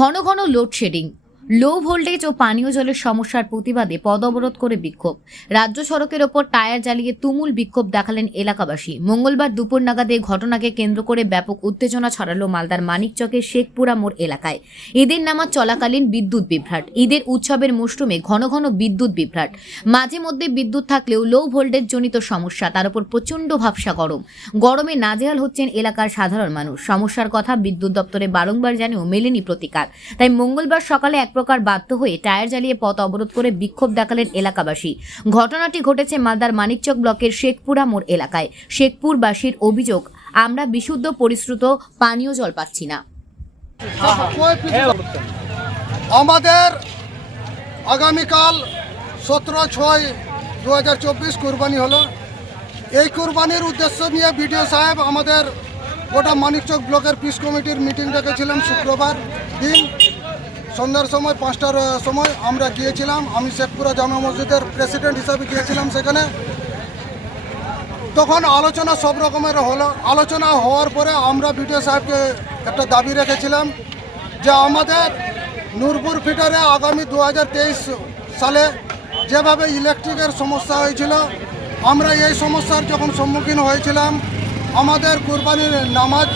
ঘন ঘন load shedding, low voltage ও পানীয় জলের সমস্যার প্রতিবাদে পথ অবরোধ করে বিক্ষোভ। রাজ্য সড়কের ওপর টায়ার জ্বালিয়ে তুমুল বিক্ষোভ দেখালেন এলাকাবাসী। মঙ্গলবার দুপুর নাগাদ এই ঘটনাকে কেন্দ্র করে ব্যাপক উত্তেজনা ছড়ালো মালদার মানিকচকের শেখপুরা মোড় এলাকায়। ঈদের নামাজ চলাকালীন বিদ্যুৎ বিভ্রাট। ঈদের উৎসবের মরশুমে ঘন ঘন বিদ্যুৎ বিভ্রাট। মাঝে মধ্যে বিদ্যুৎ থাকলেও লো ভোল্টেজ জনিত সমস্যা, তার উপর প্রচণ্ড ভাবসা গরমে নাজেহাল হচ্ছেন এলাকার সাধারণ মানুষ। সমস্যার কথা বিদ্যুৎ দপ্তরে বারংবার জানিয়েও মেলেনি প্রতিকার। তাই মঙ্গলবার সকালে এক প্রকার বাধ্য হয়ে টায়ার জ্বালিয়ে পথ অবরোধ করে বিক্ষোভ দেখালেন এলাকাবাসী। ঘটনাটি ঘটেছে মালদার মানিকচক ব্লকের শেখপুরা মোড় এলাকায়। শেখপুরবাসীর অভিযোগ, আমরা বিশুদ্ধ পরিশ্রুত পানীয় জল পাচ্ছি না। আমাদের আগামীকাল 17/6/2024 কুরবানি হলো। এই কুরবানির উদ্দেশ্য নিয়ে বিডিও সাহেব আমাদের গোটা মানিকচক ব্লকের পিস কমিটির মিটিং ডেকেছিলেন শুক্রবার দিন সন্ধ্যার সময় 5টার সময় আমরা গিয়েছিলাম। আমি শেখপুরা জামা মসজিদের প্রেসিডেন্ট হিসাবে গিয়েছিলাম সেখানে। তখন আলোচনা সব রকমের হলো। আলোচনা হওয়ার পরে আমরা বিডিও সাহেবকে একটা দাবি রেখেছিলাম যে আমাদের নূরপুর ফিটারে আগামী 2023 সালে যেভাবে ইলেকট্রিকের সমস্যা হয়েছিল, আমরা এই সমস্যার যখন সম্মুখীন হয়েছিলাম, আমাদের কুরবানির নামাজ,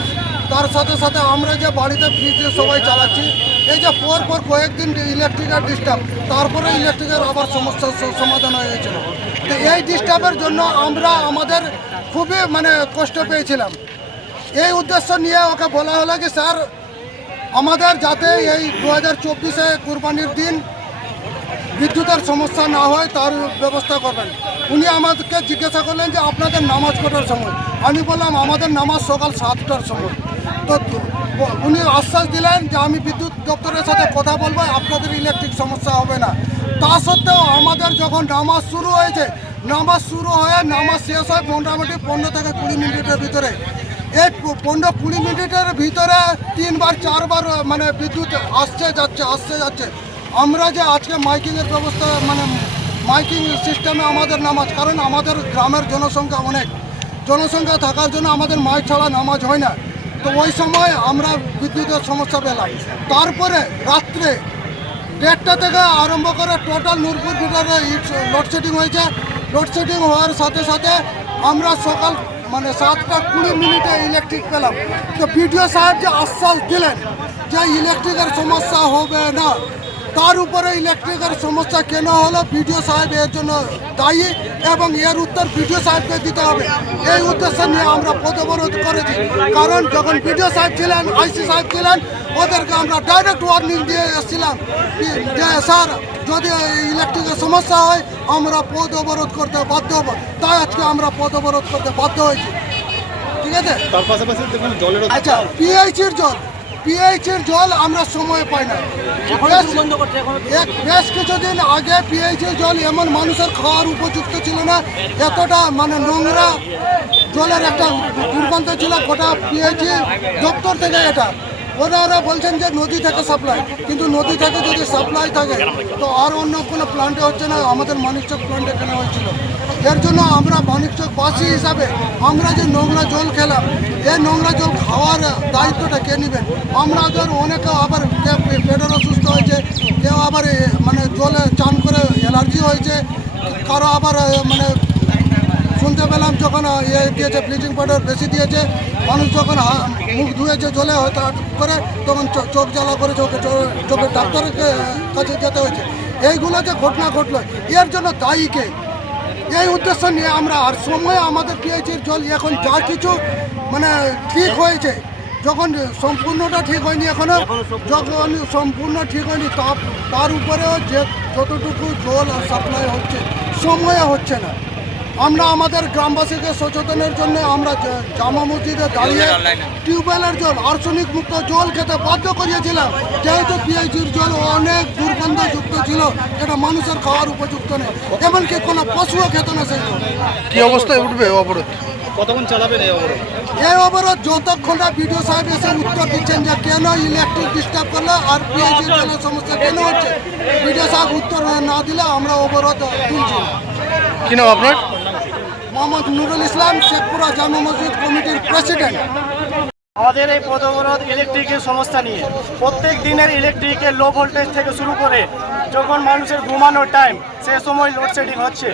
তার সাথে সাথে আমরা যে বাড়িতে ফ্রিজে সবাই চালাচ্ছি, এই যে পর কয়েকদিন ইলেকট্রিকের ডিস্টার্ব, তারপরে ইলেকট্রিকের আবার সমস্যার সমাধান হয়ে গেছিলো। তো এই ডিস্টার্বের জন্য আমরা আমাদের খুবই কষ্ট পেয়েছিলাম। এই উদ্দেশ্য নিয়ে ওকে বলা হলো কি স্যার, আমাদের যাতে এই 2024-এ কুরবানির দিন বিদ্যুতের সমস্যা না হয় তার ব্যবস্থা করবেন। উনি আমাদেরকে জিজ্ঞাসা করলেন যে আপনাদের নামাজ কটার সময়। আমি বললাম আমাদের নামাজ সকাল 7টার সময়। তো উনি আশ্বাস দিলেন যে আমি বিদ্যুৎ দপ্তরের সাথে কথা বলবো, আপনাদের ইলেকট্রিক সমস্যা হবে না। তা সত্ত্বেও আমাদের যখন নামাজ শুরু হয়েছে, নামাজ শুরু হয়ে নামাজ শেষ হয় মোটামুটি 15 থেকে 20 মিনিটের ভিতরে। এই 15-20 মিনিটের ভিতরে 3-4বার বিদ্যুৎ আসছে যাচ্ছে। আমরা যে আজকে মাইকিংয়ের ব্যবস্থা মাইকিং সিস্টেমে আমাদের নামাজ, কারণ আমাদের গ্রামের জনসংখ্যা অনেক, জনসংখ্যা থাকার জন্য আমাদের মাইক ছাড়া নামাজ হয় না। তো ওই সময় আমরা বিদ্যুতের সমস্যা পেলাম। তারপরে রাত্রে 1টা থেকে আরম্ভ করে টোটাল নূরপুর ফিটারে লোডশেডিং হয়েছে। লোডশেডিং হওয়ার সাথে সাথে আমরা সকাল 7টা 20 ইলেকট্রিক পেলাম। তো বিডিও সাহেব যে আশ্বাস দিলেন যে ইলেকট্রিকের সমস্যা হবে না, তার উপরে ইলেকট্রিকের সমস্যা কেন হলো, বিডিও সাহেব এর জন্য দায়ী এবং এর উত্তর বিডিও সাহেবকে দিতে হবে। এই উদ্দেশ্য নিয়ে আমরা পথ অবরোধ করেছি। কারণ যখন বিডিও সাহেব ছিলেন, আইসি সাহেব ছিলেন, ওদেরকে আমরা ডাইরেক্ট ওয়ার্নিং দিয়ে এসেছিলাম যে স্যার যদি ইলেকট্রিকের সমস্যা হয় আমরা পথ অবরোধ করতে বাধ্য হব। তাই আজকে আমরা পথ অবরোধ করতে বাধ্য হয়েছি। ঠিক আছে, তার পাশাপাশি দেখুন জলের আচ্ছা পিএইচির জল আমরা সময় পাই না। বেশ কিছুদিন আগে পিএইচির জল এমন মানুষের খাওয়ার উপযুক্ত ছিল না, এতটা নোংরা জলের একটা দুর্গন্ধ ছিল। গোটা পিএইচি দপ্তর থেকে এটা ওনারা বলছেন যে নদী থেকে সাপ্লাই, কিন্তু নদী থেকে যদি সাপ্লাই থাকে তো আর অন্য কোনো প্ল্যান্টে হচ্ছে না, আমাদের মানিকচক প্ল্যান্ট এখানে হয়েছিল। এর জন্য আমরা মানিকচকবাসী হিসাবে আমরা যে নোংরা জল খেলাম, এই নোংরা জল খাওয়ার দায়িত্বটা কে নেবেন? আমাদের অনেকে আবার পেটের অসুস্থ হয়েছে, কেউ আবার জলে চান করে অ্যালার্জি হয়েছে, কারো আবার শুনতে পেলাম যখন দিয়েছে ব্লিচিং পাউডার বেশি দিয়েছে, মানুষ যখন মুখ ধুয়েছে জলে হঠাৎ করে তখন চোখ জ্বালা করে চোখের ডাক্তারের কাছে যেতে হয়েছে। এইগুলো যে ঘটনা ঘটলো, এর জন্য দায়ী কে? এই উদ্দেশ্য নিয়ে আমরা আর সময় আমাদের পিএইচির জল এখন যা কিছু ঠিক হয়েছে, যখন সম্পূর্ণটা ঠিক হয়নি এখনো, যখন সম্পূর্ণ ঠিক হয়নি তার উপরেও যে যতটুকু জল সাপ্লাই হচ্ছে সময়ে হচ্ছে না। আমরা আমাদের গ্রামবাসীকে সচেতনের জন্য আমরা জামা মসজিদে দাঁড়িয়ে টিউবওয়েলের জল, আর্সেনিক মুক্ত জল খেতে বাধ্য করিয়েছিলাম, যেহেতু পিএইচির জল অনেক দুর্গন্ধযুক্ত ছিল, এটা মানুষের খাওয়ার উপযুক্ত নেই, এমনকি কোনো পশুও খেত না। সেই কি অবস্থায় উঠবে অবরোধ? কতক্ষণ চালাবেন এই অবরোধ? যতক্ষণ না বিডিও সাহেব এসে উত্তর দিচ্ছেন যে কেন ইলেকট্রিক ডিস্টার্ব করলো আর পিএইচির জলের সমস্যা কেন হচ্ছে, বিডিও সাহেব উত্তর না দিলে আমরা অবরোধ তুলছি। কি নাম আপনার? মোহাম্মদ নুরুল ইসলাম, শেখপুরা জামা মসজিদ কমিটির প্রেসিডেন্ট। আমাদের এই পথ অবরোধ ইলেকট্রিকের সমস্যা নিয়ে প্রত্যেক দিনের ইলেকট্রিকের লো ভোল্টেজ থেকে শুরু করে যখন মানুষের ঘুমানোর টাইম সে সময় লোডশেডিং হচ্ছে।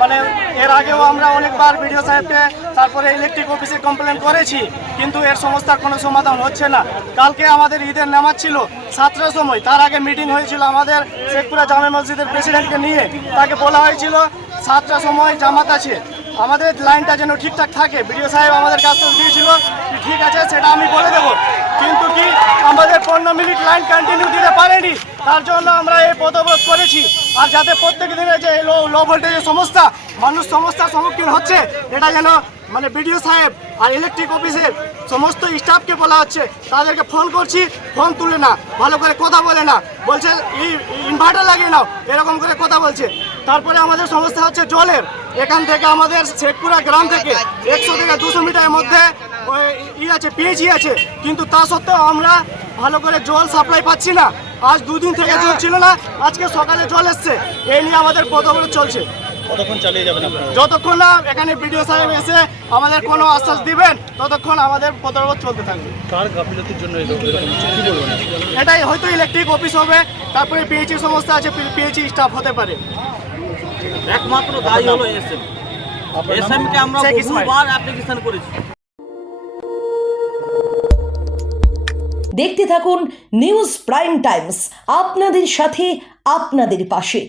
মানে এর আগেও আমরা অনেকবার বিডিও সাহেবকে তারপরে ইলেকট্রিক অফিসে কমপ্লেন করেছি, কিন্তু এর সমস্যার কোনো সমাধান হচ্ছে না। কালকে আমাদের ঈদের নামাজ ছিল 7টার সময়, তার আগে মিটিং হয়েছিল আমাদের শেখপুরা জামে মসজিদের প্রেসিডেন্টকে নিয়ে। তাকে বলা হয়েছিল 7টার সময় জামাত আছে, আমাদের লাইনটা যেন ঠিকঠাক থাকে। বিডিও সাহেব আমাদের কাছে দিয়েছিল ঠিক আছে সেটা আমি বলে দেবো, কিন্তু কি আমাদের 15 মিনিট লাইন কন্টিনিউ দিতে পারেনি। তার জন্য আমরা এই পথ অবরোধ করেছি। আর যাতে প্রত্যেক দিনে যে লো ভোল্টেজের সমস্যা মানুষ সমস্যার সম্মুখীন হচ্ছে, এটা যেন মানে বিডিও সাহেব আর ইলেকট্রিক অফিসের সমস্ত স্টাফকে বলা হচ্ছে, তাদেরকে ফোন করছি, ফোন তুলে না, ভালো করে কথা বলে না, বলছে ইনভার্টার লাগিয়ে নাও, এরকম করে কথা বলছে। তারপরে আমাদের সমস্যা হচ্ছে জলের। এখান থেকে আমাদের শেখপুরা গ্রাম থেকে 100 থেকে 200 মিটারের মধ্যে আছে পিএইচই আছে, কিন্তু তা সত্ত্বেও আমরা ভালো করে জল সাপ্লাই পাচ্ছি না। আজ 2 দিন থেকে জল ছিল না, আজকে সকালে জল এসছে। এই নিয়ে আমাদের পথ অবরোধ চলছে। কতক্ষণ চালিয়ে যাবেন আপনারা? যতক্ষণ না এখানে বিডিও সাহেব এসে আমাদের কোনো আশ্বাস দিবেন ততক্ষণ আমাদের পথ অবরোধ চলতে থাকবে। কার গাফিলতির জন্য এরকম হচ্ছে কি বলবেন? এটাই হয়তো ইলেকট্রিক অফিস হবে, তারপরে পিএইচি সমস্যা আছে, পিএইচি স্টাফ হতে পারে। একমাত্র দায়ী হলো এসএম। এসএমকে আমরা শেখ ইসমাইল। বহুবার অ্যাপ্লিকেশন করেছি। দেখতে থাকুন নিউজ প্রাইম টাইমস, আপনাদের সাথে আপনাদের পাশে।